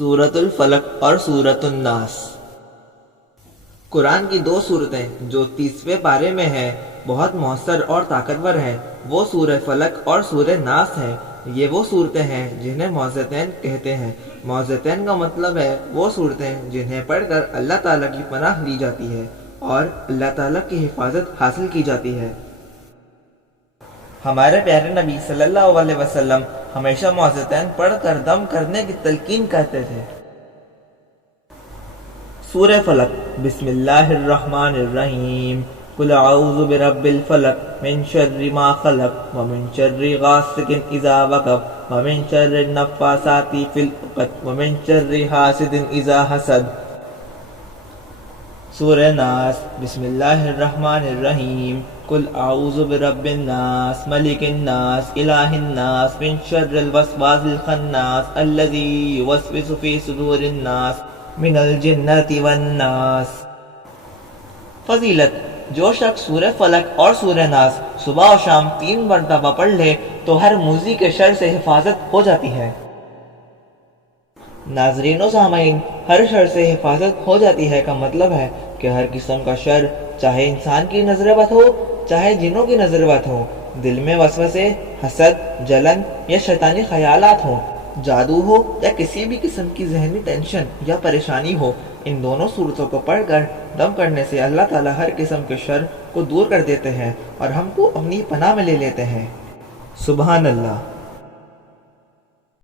سورۃ الفلق اور سورۃ الناس۔ قرآن کی دو صورتیں جو 30ویں پارے میں ہیں بہت مؤثر اور طاقتور ہیں، وہ سورہ فلق اور سورہ ناس ہیں۔ یہ وہ صورتیں ہیں جنہیں معوذتین کہتے ہیں۔ معوذتین کا مطلب ہے وہ صورتیں جنہیں پڑھ کر اللہ تعالیٰ کی پناہ لی جاتی ہے اور اللہ تعالیٰ کی حفاظت حاصل کی جاتی ہے۔ ہمارے پیارے نبی صلی اللہ علیہ وسلم ہمیشہ معوذتین پڑھ کر دم کرنے کی تلقین کرتے تھے۔ سورہ فلق۔ بسم اللہ الرحمن الرحیم۔ قل اعوذ برب الفلق من شر ما خلق ومن شر غاسق اذا وقب ومن شر النفاثات في العقد ومن شر حاسد اذا حسد۔ سورہ ناس۔ بسم اللہ الرحمن الرحیم۔ قل اعوذ برب الناس ملک الناس الہ الناس من شر الوسواس الخناس الذی یوسوس فی صدور الناس من الجنۃ والناس۔ فضیلت: جو شخص سورہ فلق اور سورہ ناس صبح و شام 3 مرتبہ پڑھ لے تو ہر موذی کے شر سے حفاظت ہو جاتی ہے۔ ناظرین و سامعین، ہر شر سے حفاظت ہو جاتی ہے کا مطلب ہے کہ ہر قسم کا شر، چاہے انسان کی نظر بد ہو چاہے جنوں کی نظر بد ہو، دل میں وسوسے، حسد، جلن یا شیطانی خیالات ہوں، جادو ہو یا کسی بھی قسم کی ذہنی ٹینشن یا پریشانی ہو، ان دونوں صورتوں کو پڑھ کر دم کرنے سے اللہ تعالیٰ ہر قسم کے شر کو دور کر دیتے ہیں اور ہم کو اپنی پناہ میں لے لیتے ہیں۔ سبحان اللہ۔